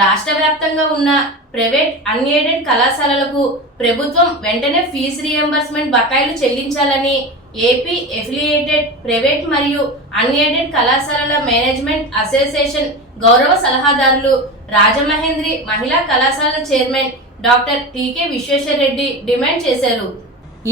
రాష్ట్ర వ్యాప్తంగా ఉన్న ప్రైవేట్ అన్ఎయిడెడ్ కళాశాలలకు ప్రభుత్వం వెంటనే ఫీజు రీయింబర్స్మెంట్ బకాయిలు చెల్లించాలని ఏపీ ఎఫిలియేటెడ్ ప్రైవేట్ మరియు అన్ఎయిడెడ్ కళాశాలల మేనేజ్మెంట్ అసోసియేషన్ గౌరవ సలహాదారులు రాజమహేంద్రి మహిళా కళాశాలల chairman doctor TK Visweswara Reddy demand చేశారు.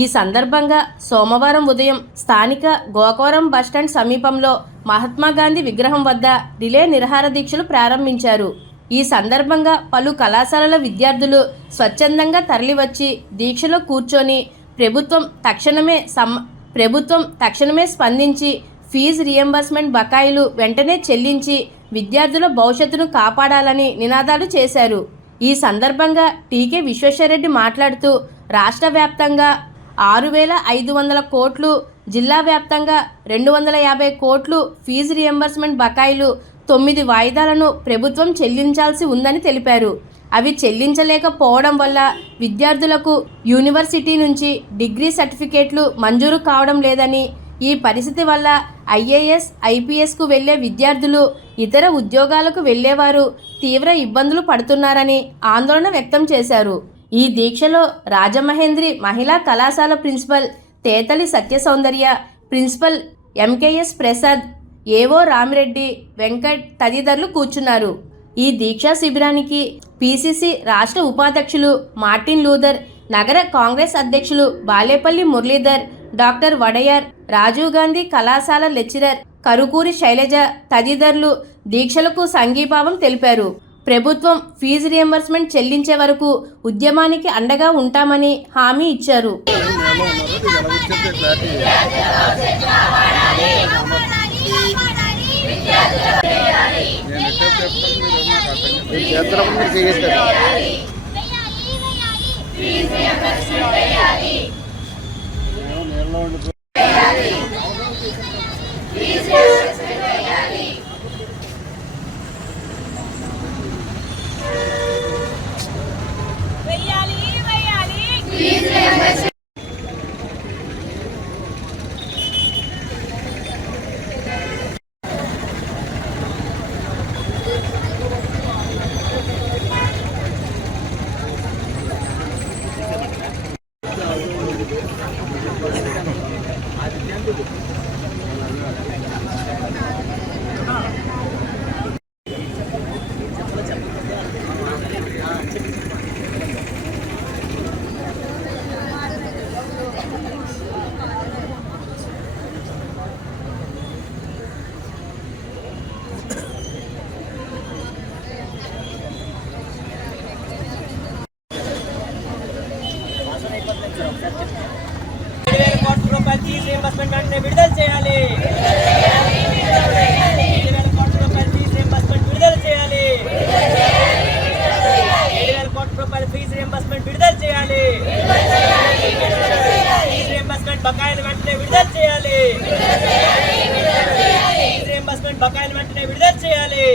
ఈ సందర్భంగా సోమవారం ఉదయం స్థానిక గోకవరం బస్టాండ్ సమీపంలో మహాత్మాగాంధీ విగ్రహం వద్ద రిలే నిరాహార దీక్షలు ప్రారంభించారు. ఈ సందర్భంగా పలు కళాశాలల విద్యార్థులు స్వచ్ఛందంగా తరలివచ్చి దీక్షలో కూర్చొని ప్రభుత్వం తక్షణమే స్పందించి ఫీజు రీయింబర్స్మెంట్ బకాయిలు వెంటనే చెల్లించి విద్యార్థుల భవిష్యత్తును కాపాడాలని నినాదాలు చేశారు. ఈ సందర్భంగా టీకే విశ్వేశ్వరరెడ్డి మాట్లాడుతూ రాష్ట్ర వ్యాప్తంగా 6,500 కోట్లు, జిల్లా వ్యాప్తంగా 250 కోట్లు ఫీజు రీయింబర్స్మెంట్ బకాయిలు 9 వాయిదాలను ప్రభుత్వం చెల్లించాల్సి ఉందని తెలిపారు. అవి చెల్లించలేకపోవడం వల్ల విద్యార్థులకు యూనివర్సిటీ నుంచి డిగ్రీ సర్టిఫికేట్లు మంజూరు కావడం లేదని, ఈ పరిస్థితి వల్ల ఐఏఎస్, ఐపీఎస్కు వెళ్లే విద్యార్థులు ఇతర ఉద్యోగాలకు వెళ్లేవారు తీవ్ర ఇబ్బందులు పడుతున్నారని ఆందోళన వ్యక్తం చేశారు. ఈ దీక్షలో రాజమహేంద్రి మహిళా కళాశాల principal Tetali Satyasoundarya, principal MKS Prasad, AO Ramireddy, Venkat తదితరులు కూర్చున్నారు. ఈ దీక్షా శిబిరానికి పిసిసి రాష్ట్ర ఉపాధ్యక్షులు మార్టిన్ లూథర్, నగర కాంగ్రెస్ అధ్యక్షులు బాలేపల్లి మురళీధర్, డాక్టర్ వడయార్, రాజీవ్ గాంధీ కళాశాల లెక్చరర్ కరుకూరి శైలజ తదితరులు దీక్షలకు సంఘీభావం తెలిపారు. ప్రభుత్వం ఫీజు రీయింబర్స్మెంట్ చెల్లించే వరకు ఉద్యమానికి అండగా ఉంటామని హామీ ఇచ్చారు. విడుదల చేయాలి. 7,000 కోట్ల రూపాయల ఫీజు రీయింబర్స్మెంట్ విడుదల చేయాలి. 7,000 కోట్ల రూపాయల ఫీజు రీయింబర్స్మెంట్ విడుదల చేయాలి. ఫీజు రీయింబర్స్మెంట్ బకాయిలు వెంటనే విడుదల చేయాలి. ఫీజు రీయింబర్స్మెంట్ బకాయిలు వెంటనే విడుదల చేయాలి.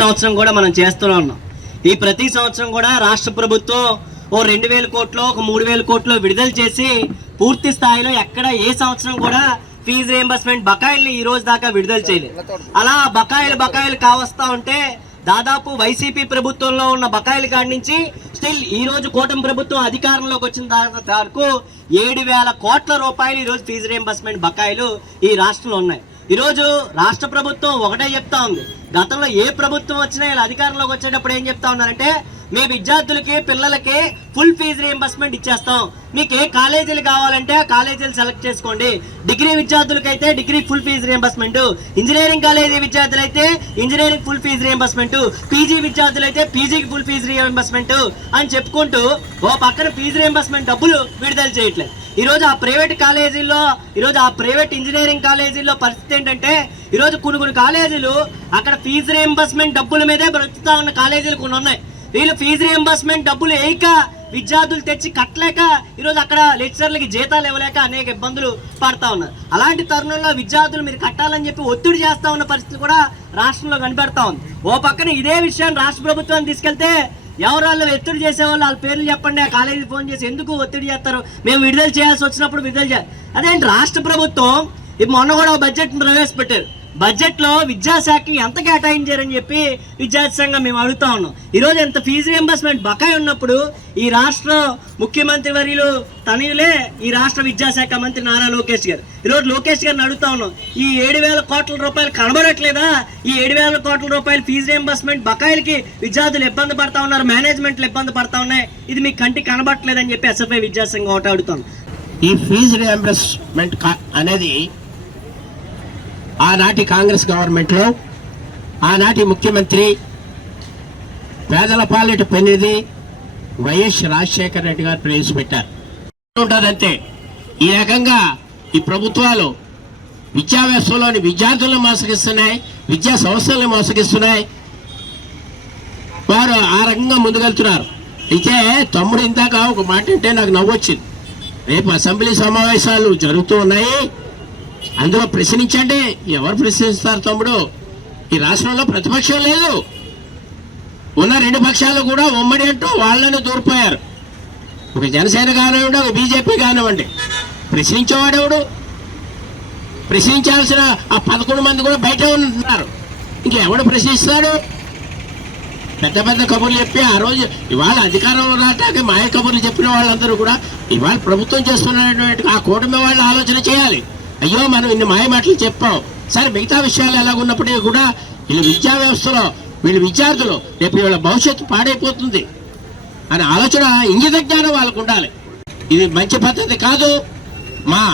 సంవత్సరం కూడా మనం చేస్తూనే ఉన్నాం. ఈ ప్రతి సంవత్సరం కూడా రాష్ట్ర ప్రభుత్వం ఓ 2,000 కోట్లు, ఒక 3,000 కోట్లు విడుదల చేసి పూర్తి స్థాయిలో ఎక్కడ ఏ సంవత్సరం కూడా ఫీజు రీయింబర్స్మెంట్ బకాయిల్ని ఈ రోజు దాకా విడుదల చేయలేదు. అలా బకాయిలు కావస్తా ఉంటే దాదాపు వైసీపీ ప్రభుత్వంలో ఉన్న బకాయిల కాడి నుంచి స్టిల్ ఈ రోజు కూటమి ప్రభుత్వం అధికారంలోకి వచ్చిన వరకు 7,000 కోట్ల రూపాయలు ఈ రోజు ఫీజు రీయింబర్స్మెంట్ బకాయిలు ఈ రాష్ట్రంలో ఉన్నాయి. ఈరోజు రాష్ట్ర ప్రభుత్వం ఒకటే చెప్తా ఉంది. గతంలో ఏ ప్రభుత్వం వచ్చినా ఇలా అధికారంలోకి వచ్చేటప్పుడు ఏం చెప్తా ఉన్నారంటే మీ విద్యార్థులకి పిల్లలకి ఫుల్ ఫీజు రీఎంబర్స్మెంట్ ఇచ్చేస్తాం. మీకు ఏ కాలేజీలు కావాలంటే ఆ కాలేజీలు సెలెక్ట్ చేసుకోండి. డిగ్రీ విద్యార్థులకైతే degree full fees reimbursement, engineering college విద్యార్థులైతే engineering full fees reimbursement, PG విద్యార్థులైతే పీజీకి ఫుల్ ఫీజు రీఎంబర్స్మెంట్ అని చెప్పుకుంటూ ఓ పక్కన ఫీజు రీఎంబర్స్మెంట్ డబ్బులు విడుదల చేయట్లేదు. ఈరోజు ఆ ప్రైవేట్ కాలేజీల్లో, ఈరోజు ఆ ప్రైవేట్ ఇంజనీరింగ్ కాలేజీల్లో పరిస్థితి ఏంటంటే ఈరోజు కొన్ని కాలేజీలు అక్కడ ఫీజు రీఎంబర్స్మెంట్ డబ్బుల మీదే బ్రతుకుతా ఉన్న కాలేజీలు కొన్ని ఉన్నాయి. వీళ్ళు ఫీజు రీఎంబర్స్మెంట్ డబ్బులు వేయక విద్యార్థులు తెచ్చి కట్టలేక ఈరోజు అక్కడ లెక్చరర్లకి జీతాలు ఇవ్వలేక అనేక ఇబ్బందులు పడతా ఉన్నారు. అలాంటి తరుణంలో విద్యార్థులు మీరు కట్టాలని చెప్పి ఒత్తిడి చేస్తా ఉన్న పరిస్థితి కూడా రాష్ట్రంలో కనిపెడతా ఉంది. ఓ పక్కన ఇదే విషయాన్ని రాష్ట్ర ప్రభుత్వాన్ని తీసుకెళ్తే ఎవరు వాళ్ళు ఒత్తిడి చేసేవాళ్ళు వాళ్ళ పేర్లు చెప్పండి, ఆ కాలేజీ ఫోన్ చేసి ఎందుకు ఒత్తిడి చేస్తారు, మేము విడుదల చేయాల్సి వచ్చినప్పుడు విడుదల చేయాలి. అదేంటి రాష్ట్ర ప్రభుత్వం ఇప్పుడు మొన్న కూడా బడ్జెట్ ప్రవేశపెట్టారు. బడ్జెట్లో విద్యాశాఖకి ఎంత కేటాయించారని చెప్పి విద్యార్థి సంఘం మేము అడుగుతా ఉన్నాం. ఈరోజు ఎంత ఫీజు రియంబర్స్మెంట్ బకాయి ఉన్నప్పుడు ఈ రాష్ట్ర ముఖ్యమంత్రి వర్యులు తనయులే ఈ రాష్ట్ర విద్యాశాఖ మంత్రి నారా లోకేష్ గారు. ఈరోజు లోకేష్ గారిని అడుగుతా ఉన్నాం, ఈ 7,000 కోట్ల రూపాయలు కనబడట్లేదా? ఈ 7,000 కోట్ల రూపాయలు ఫీజు రియంబర్స్మెంట్ బకాయిలకి విద్యార్థులు ఇబ్బంది పడతా ఉన్నారు, మేనేజ్మెంట్లు ఇబ్బంది పడతా ఉన్నాయి, ఇది మీకు కంటికి కనబడట్లేదని చెప్పి ఎస్ఎఫ్ఐ విద్యాసంఘం ఒకటి అడుగుతాం. ఈ ఫీజు రియంబర్స్మెంట్ అనేది ఆనాటి కాంగ్రెస్ గవర్నమెంట్లో ఆనాటి ముఖ్యమంత్రి పేదల పాలిట పెన్నిది వైఎస్ రాజశేఖర రెడ్డి గారు ప్రవేశపెట్టారు. ఉంటుందంటే ఈ రకంగా ఈ ప్రభుత్వాలు విద్యా వ్యవస్థలోని విద్యార్థులను మోసగిస్తున్నాయి, విద్యా సంస్థలను మోసగిస్తున్నాయి. వారు ఆ రకంగా ముందుకెళ్తున్నారు. అయితే తమ్ముడు ఇందాక ఒక మాట అంటే నాకు నవ్వొచ్చింది. రేపు అసెంబ్లీ సమావేశాలు జరుగుతూ ఉన్నాయి, అందులో ప్రశ్నించండి. ఎవరు ప్రశ్నిస్తారు తమ్ముడు? ఈ రాష్ట్రంలో ప్రతిపక్షం లేదు, ఉన్న 2 పక్షాలు కూడా ఉమ్మడి అంటూ వాళ్ళని దూరిపోయారు. ఒక జనసేన కానివ్వండి, ఒక బీజేపీ కానివ్వండి. ప్రశ్నించేవాడెవడు? ప్రశ్నించాల్సిన ఆ 11 మంది కూడా బయట ఉంటున్నారు. ఇంకెవడు ప్రశ్నిస్తాడు? పెద్ద పెద్ద కబుర్లు చెప్పి ఆ రోజు ఇవాళ అధికారంలో రావడానికి మాయ కబుర్లు చెప్పిన వాళ్ళందరూ కూడా ఇవాళ ప్రభుత్వం చేస్తున్నటువంటి ఆ కూటమి వాళ్ళు ఆలోచన చేయాలి. అయ్యో మనం ఇన్ని మాయ మాటలు చెప్పాం, సరే మిగతా విషయాలు ఎలాగున్నప్పటికీ కూడా వీళ్ళు విద్యా వ్యవస్థలో వీళ్ళు విద్యార్థులు రేపు వీళ్ళ భవిష్యత్తు పాడైపోతుంది అనే ఆలోచన, ఇంగిత జ్ఞానం వాళ్ళకు ఉండాలి. ఇది మంచి పద్ధతి కాదు. మా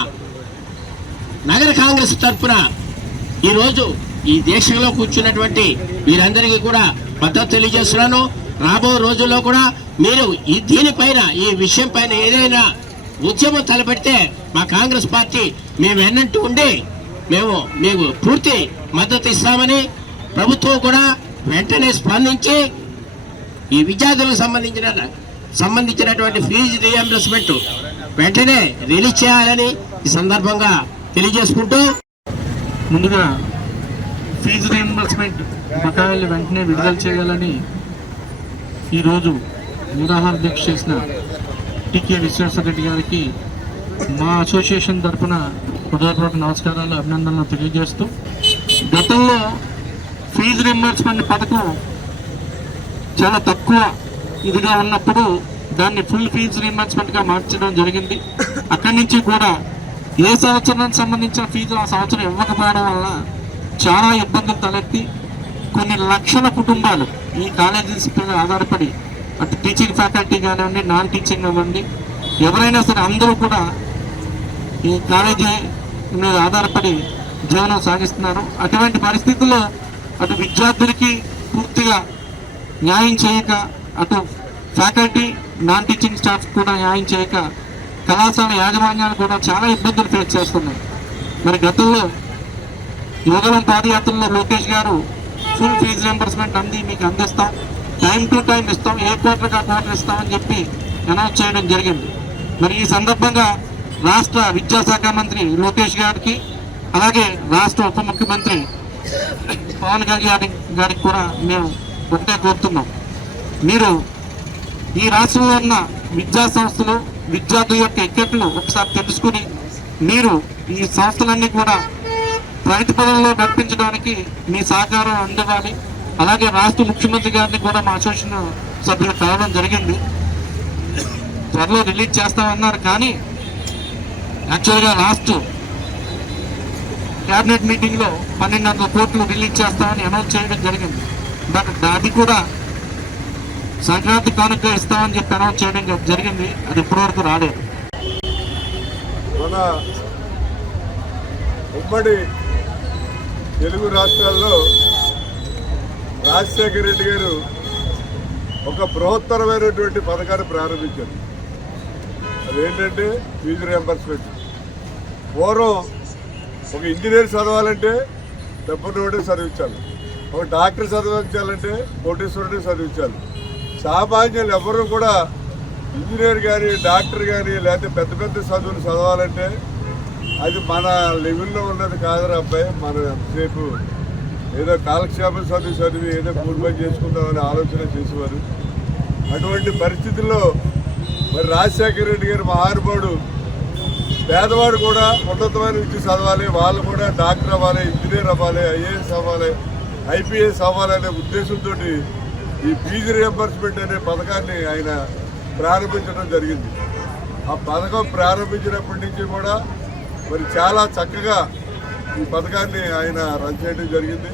నగర కాంగ్రెస్ తరఫున ఈరోజు ఈ దేశంలో కూర్చున్నటువంటి వీరందరికీ కూడా మద్దతు తెలియజేస్తున్నాను. రాబో రోజుల్లో కూడా మీరు దీనిపైన ఈ విషయం పైన ఏదైనా ఉద్యమం తలపెడితే మా కాంగ్రెస్ పార్టీ మేము వెన్నంటూ ఉండి మేము మీకు పూర్తి మద్దతు ఇస్తామని, ప్రభుత్వం కూడా వెంటనే స్పందించి ఈ విద్యార్థులకు సంబంధించినటువంటి ఫీజు రీఎంబర్స్మెంట్ వెంటనే రిలీజ్ చేయాలని ఈ సందర్భంగా తెలియజేసుకుంటూ, ముందుగా ఫీజు రీఎంబర్స్మెంట్ బకాయిలు వెంటనే విడుదల చేయాలని ఈరోజు నిరాహార దీక్ష చేసిన టీకే విశ్వేశ్వరరెడ్డి గారికి మా అసోసియేషన్ తరఫున హృదయపూర్వక నమస్కారాలు, అభినందనలు తెలియజేస్తూ, గతంలో ఫీజు రీఎంబర్స్మెంట్ పథకం చాలా తక్కువ ఇదిగా ఉన్నప్పుడు దాన్ని ఫుల్ ఫీజు రీఎంబర్స్మెంట్గా మార్చడం జరిగింది. అక్కడి నుంచి కూడా ఏ సంవత్సరానికి సంబంధించిన ఫీజు ఆ సంవత్సరం ఇవ్వకపోవడం వల్ల చాలా ఇబ్బందులు తలెత్తి కొన్ని లక్షల కుటుంబాలు ఈ కాలేజీస్ పైన ఆధారపడి, అటు టీచింగ్ ఫ్యాకల్టీ కానివ్వండి, నాన్ టీచింగ్ అవ్వండి, ఎవరైనా సరే అందరూ కూడా ఈ కాలేజీ మీద ఆధారపడి జీవనం సాగిస్తున్నారు. అటువంటి పరిస్థితుల్లో అటు విద్యార్థులకి పూర్తిగా న్యాయం చేయక, అటు ఫ్యాకల్టీ నాన్ టీచింగ్ స్టాఫ్ కూడా న్యాయం చేయక కళాశాల యాజమాన్యాలు కూడా చాలా ఇబ్బందులు ఫేస్ చేస్తున్నాయి. మరి గతంలో యువగలం పాదయాత్రలో లోకేష్ గారు ఫుల్ ఫీజు రియంబర్స్మెంట్ మీకు అందిస్తాం, టైం టు టైం ఇస్తాం, ఏ క్వార్టర్గా క్వార్టర్ ఇస్తామని చెప్పి అనౌన్స్ చేయడం జరిగింది. మరి ఈ సందర్భంగా రాష్ట్ర విద్యాశాఖ మంత్రి లోకేష్ గారికి, అలాగే రాష్ట్ర ఉప ముఖ్యమంత్రి పవన్ కళ్యాణ్ గారికి కూడా మేము ఒకటే కోరుతున్నాం, మీరు ఈ రాష్ట్రంలో ఉన్న విద్యా సంస్థలు విద్యార్థుల యొక్క ఎక్కట్లు ఒకసారి తెలుసుకుని మీరు ఈ సంస్థలన్నీ కూడా ప్రగతి పదంలో నడిపించడానికి మీ సహకారం అందివ్వాలి. అలాగే రాష్ట్ర ముఖ్యమంత్రి గారిని కూడా మా అసోసియేషన్ సభ్యులు కలవడం జరిగింది. త్వరలో రిలీజ్ చేస్తామన్నారు, కానీ యాక్చువల్గా లాస్ట్ క్యాబినెట్ మీటింగ్లో 1200 కోట్లు రిలీజ్ చేస్తామని అనౌన్స్ చేయడం జరిగింది. బట్ అది కూడా సంక్రాంతి కానుక ఇస్తామని చెప్పి అనౌన్స్ చేయడం జరిగింది. అది ఇప్పటివరకు రాలేదు. మన ఉమ్మడి తెలుగు రాష్ట్రాల్లో రాజశేఖర రెడ్డి గారు ఒక బృహత్తరమైనటువంటి పథకాన్ని ప్రారంభించారు. అదేంటంటే ఫీజు రియంబర్స్మెంట్. పూర్వం ఒక ఇంజనీర్ చదవాలంటే డబ్బున్నోడే చదివించాలి, ఒక డాక్టర్ చదివించాలంటే కోటీశ్వరుడే చదివించాలి. సామాన్యులు ఎవరు కూడా ఇంజనీర్ కానీ డాక్టర్ కానీ లేకపోతే పెద్ద పెద్ద చదువులు చదవాలంటే అది మన లెవెల్లో ఉన్నది కాదురా అబ్బాయి, మనం ఎంతసేపు ఏదో కాలక్షేపం చదివి ఏదో కూలి పని చేసుకుందామని ఆలోచన చేసేవారు. అటువంటి పరిస్థితుల్లో మరి రాజశేఖర రెడ్డి గారు మహానుభావుడు పేదవాడు కూడా ఉన్నతమైన విద్య చదవాలి, వాళ్ళు కూడా డాక్టర్ అవ్వాలి, ఇంజనీర్ అవ్వాలి, ఐఏఎస్ అవ్వాలి, ఐపీఎస్ అవ్వాలనే ఉద్దేశంతో ఈ ఫీజు రియంబర్స్మెంట్ అనే పథకాన్ని ఆయన ప్రారంభించడం జరిగింది. ఆ పథకం ప్రారంభించినప్పటి నుంచి కూడా మరి చాలా చక్కగా ఈ పథకాన్ని ఆయన రన్ చేయడం జరిగింది.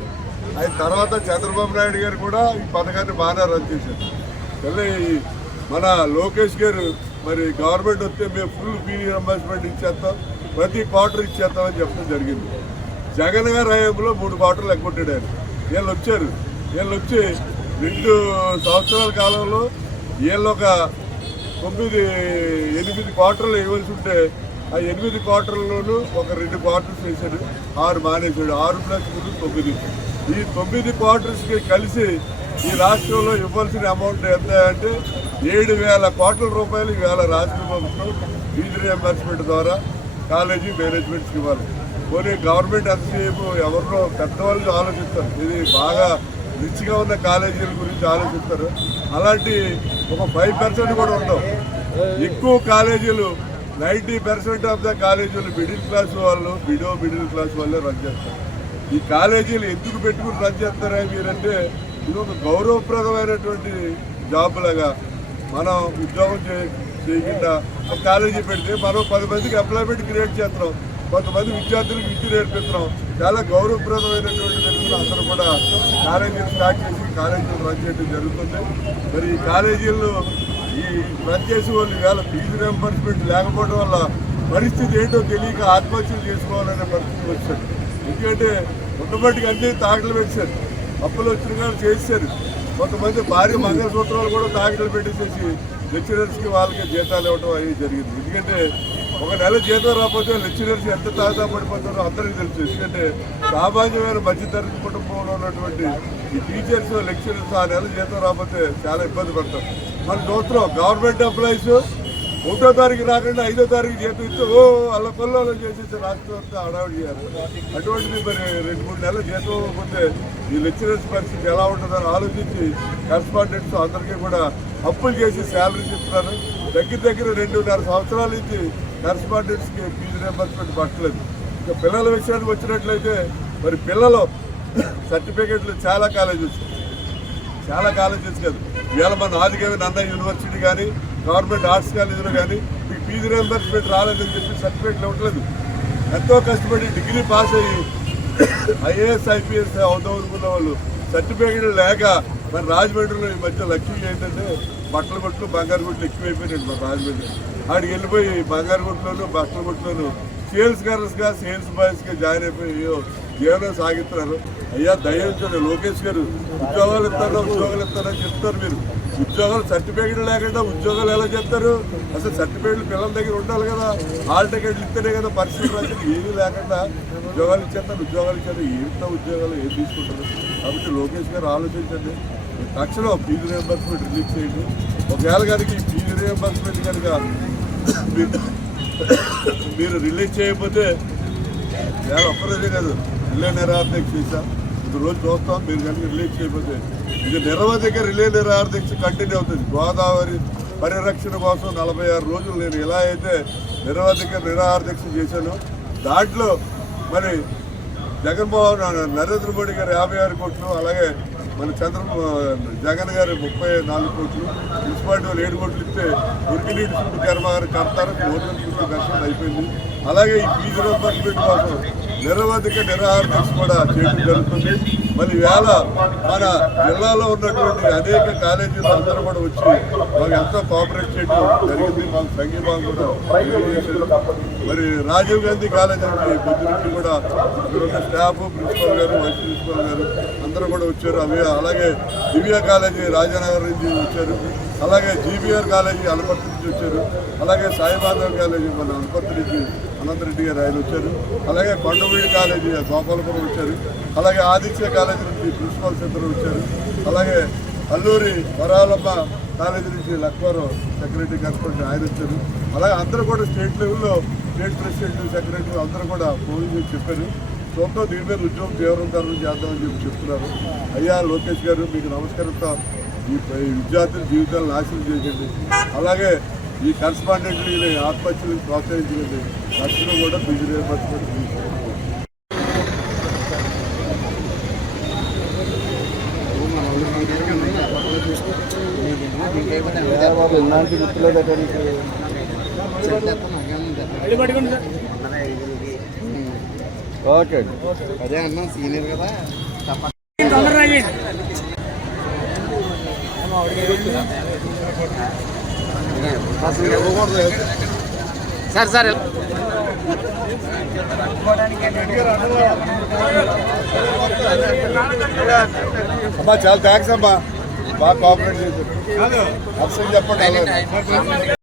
ఆయన తర్వాత చంద్రబాబు నాయుడు గారు కూడా ఈ పథకాన్ని బాగా రన్ చేశారు. మన లోకేష్ గారు మరి గవర్నమెంట్ వస్తే మేము ఫుల్ ఫీజు రియంబర్స్మెంట్ ఇచ్చేస్తాం, ప్రతి క్వార్టర్ ఇచ్చేస్తామని చెప్పడం జరిగింది. జగన్ గారి హయాంలో 3 క్వార్టర్లు ఎగ్గొట్టాడు ఆయన. వీళ్ళు వచ్చి 2 సంవత్సరాల కాలంలో వీళ్ళు ఒక 8 క్వార్టర్లు ఇవ్వాల్సి ఉంటే ఆ 8 క్వార్టర్లలోనూ ఒక 2 క్వార్టర్స్ వేశాడు, 6 మానేశాడు. 6 ప్లస్ 9. ఈ 9 క్వార్టర్స్కి కలిసి ఈ రాష్ట్రంలో ఇవ్వాల్సిన అమౌంట్ ఎంత అంటే 7,000 కోట్ల రూపాయలు ఇవాళ రాష్ట్ర ప్రభుత్వం ఫీజు రియంబర్స్మెంట్ ద్వారా కాలేజీ మేనేజ్మెంట్స్కి ఇవ్వాలి. పోనీ గవర్నమెంట్ ఎంతసేపు ఎవరినో పెద్దవాళ్ళు ఆలోచిస్తారు, ఇది బాగా రిచ్గా ఉన్న కాలేజీల గురించి ఆలోచిస్తారు. అలాంటి ఒక 5% కూడా ఉండవు. ఎక్కువ కాలేజీలు 90% ఆఫ్ ద కాలేజీలు మిడిల్ క్లాస్ వాళ్ళు, మిడిల్ క్లాస్ వాళ్ళే రన్ చేస్తారు. ఈ కాలేజీలు ఎందుకు పెట్టుకుని రన్ చేస్తారా మీరంటే ఇది ఒక గౌరవప్రదమైనటువంటి జాబ్ లాగా. మనం ఉద్యోగం చేయకుండా ఒక కాలేజీ పెడితే మనం 10 మందికి ఎంప్లాయ్మెంట్ క్రియేట్ చేస్తున్నాం, కొంతమంది విద్యార్థులకు విద్య నేర్పిస్తున్నాం. చాలా గౌరవప్రదమైనటువంటి వ్యక్తులు అందరూ కూడా కాలేజీలు స్టార్ట్ చేసి కాలేజీలు రన్ చేయడం జరుగుతుంది. మరి ఈ కాలేజీలు ఈ రన్ చేసే వాళ్ళు ఇవాళ ఫీజు రియంబర్స్మెంట్ లేకపోవడం వల్ల పరిస్థితి ఏంటో తెలియక ఆత్మహత్యలు చేసుకోవాలనే పరిస్థితి వచ్చారు. ఎందుకంటే ఉన్నప్పటికీ అన్నీ తాకట్లు పెట్టారు, అప్పులు వచ్చిన కానీ చేశారు. కొంతమంది భారీ మంగళసూత్రాలు కూడా తాకట్లు పెట్టేసేసి లెక్చరర్స్కి వాళ్ళకి జీతాలు ఇవ్వడం అనేది జరిగింది. ఎందుకంటే ఒక నెల జీతం రాకపోతే లెక్చరర్స్ ఎంత తాజా పడిపోతారో అందరికీ తెలుసు. ఎందుకంటే సామాన్యమైన మధ్యతరగతి కుటుంబంలో ఉన్నటువంటి ఈ టీచర్స్ లెక్చరర్స్ ఆ నెల జీతం రాకపోతే చాలా ఇబ్బంది పడతారు. మన చూస్తున్నాం గవర్నమెంట్ ఎంప్లాయీస్ 1వ తారీఖు రాకుండా 5వ తారీఖు జీతం ఇస్తే అలా కొల్లలో చేసేసి రాష్ట్రం అంతా హడావిడి చేయాలి. అటువంటిది మరి 2-3 నెలల జీతం పోతే ఈ లెక్చరర్స్ పరిస్థితి ఎలా ఉంటుందని ఆలోచించి కరస్పాండెంట్స్ అందరికీ కూడా అప్పులు చేసి శాలరీస్ ఇస్తున్నారు. దగ్గర 2.5 సంవత్సరాల నుంచి కరస్పాండెంట్స్కి ఫీజు రియంబర్స్మెంట్ పట్టలేదు. ఇంకా పిల్లల విషయానికి వచ్చినట్లయితే మరి పిల్లలు సర్టిఫికేట్లు చాలా కాలేజెస్ కాదు. ఇవాళ మన ఆదికవి నంద యూనివర్సిటీ కానీ గవర్నమెంట్ ఆర్ట్స్ కాలేజీలో కానీ మీకు ఫీజు రియంబర్స్మెంట్ రాలేదని చెప్పి సర్టిఫికేట్లు ఇవ్వట్లేదు. ఎంతో కష్టపడి డిగ్రీ పాస్ అయ్యి ఐఏఎస్ ఐపీఎస్ అవుతాం అనుకున్న వాళ్ళు సర్టిఫికేట్లు లేక మన రాజమండ్రిలో ఈ మధ్య లక్ష్యం ఏంటంటే బట్టల కొట్లు బంగారు కొట్లు ఎక్కువైపోయినాయి. మన రాజమండ్రి ఆడికి వెళ్ళిపోయి బంగారు కొట్లోను బట్టల కొట్లోను సేల్స్ గర్ల్స్గా సేల్స్ బాయ్స్గా జాయిన్ అయిపోయి జీవనం సాగిస్తున్నారు. అయ్యా దయించండి, లోకేష్ గారు ఉద్యోగాలు ఇస్తారని చెప్తారు. మీరు ఉద్యోగాలు సర్టిఫికేట్లు లేకుండా ఉద్యోగాలు ఎలా చెప్తారు? అసలు సర్టిఫికేట్లు పిల్లల దగ్గర ఉండాలి కదా, హాల్ టికెట్లు ఇస్తేనే కదా పరిస్థితులు రాసి ఏమీ లేకుండా ఉద్యోగాలు ఇచ్చారు. ఎంత ఉద్యోగాలు ఏం తీసుకుంటారు? కాబట్టి లోకేష్ గారు ఆలోచించండి, తక్షణం ఫీజు రియంబర్స్మెంట్ రిలీజ్ చేయండి. ఒకవేళ కనుక ఈ ఫీజు రియంబర్స్మెంట్ కనుక మీరు రిలీజ్ చేయకపోతే చాలా ఒక్కరోజే కాదు రిలే నిరాహారదీక్ష చేశాం. రోజు చూస్తాం. మీరు కనుక రిలీజ్ చేయకపోతే ఇది నిరవధిక రిలే నిరాహారదీక్ష కంటిన్యూ అవుతుంది. గోదావరి పరిరక్షణ కోసం 46 రోజులు నేను ఎలా అయితే నిరవధిక నిరాహారదీక్ష చేశాను, దాంట్లో మరి నరేంద్ర మోడీ గారు 56 కోట్లు, అలాగే మన జగన్ గారు 34 కోట్లు, మున్సిపాలిటీ వాళ్ళు 7 కోట్లు ఇస్తే ఉరికినీటి శుద్ధి కర్మాగారు కడతారు. 150% అయిపోయింది. అలాగే ఈ ఫీజు రియంబర్స్మెంట్ కోసం నిరవధిక నిరాహారదీక్ష కూడా చేయడం జరుగుతుంది. మరి వేళ మన జిల్లాలో ఉన్నటువంటి అనేక కాలేజీలు అందరూ కూడా వచ్చి మాకు ఎంతో కోఆపరేట్ చేయడం జరిగింది. మాకు సంఘీభావం కూడా తెలియజేశారు. మరి రాజీవ్ గాంధీ కాలేజీ నుంచి పొద్దు నుంచి కూడా ఇక్కడున్న స్టాఫ్, ప్రిన్సిపల్ గారు, వైస్ ప్రిన్సిపల్ గారు అందరూ కూడా వచ్చారు. అలాగే దివ్య కాలేజీ రాజానగర్ నుంచి వచ్చారు. అలాగే జీబీఆర్ కాలేజీ అనపర్తి నుంచి వచ్చారు. అలాగే సాయిమాధవ్ కాలేజీ మన అనపర్తి నుంచి అనంతరెడ్డి గారు ఆయన వచ్చారు. అలాగే కొండవీడి కాలేజీ గోపాలపురం వచ్చారు. అలాగే ఆదిత్య కాలేజీ నుంచి ప్రిన్సిపల్స్ ఇద్దరు వచ్చారు. అలాగే అల్లూరి వరాలమ్మ కాలేజీ నుంచి లక్వరం సెక్రటరీ కరెస్పాండెంట్ ఆయన వచ్చారు. అలాగే అందరూ కూడా స్టేట్ లెవెల్లో స్టేట్ ప్రెసిడెంట్, సెక్రటరీ అందరూ కూడా ఫోన్ చేసి చెప్పారు. చూద్దాం దీని మీద ఉద్యోగం తీవ్రతరం చేద్దామని చెప్పి చెప్తున్నారు. అయ్యా లోకేష్ గారు, మీకు నమస్కారంతో ఈ విద్యార్థుల జీవితాలను నాశనం చేయండి. అలాగే ఈ కరెస్పాండెంట్ని ఆత్మహత్యలను ప్రోత్సహించండి. ఖర్చులు కూడా ఫీజు రియంబర్స్మెంట్ ఓకే. అదే అన్నా సీనియర్ కదా సార్ సార్ అమ్మా చాలా థ్యాంక్స్ అమ్మా, బాగా కోఆపరేట్ చేశారు. అప్సెట్ చెప్పండి.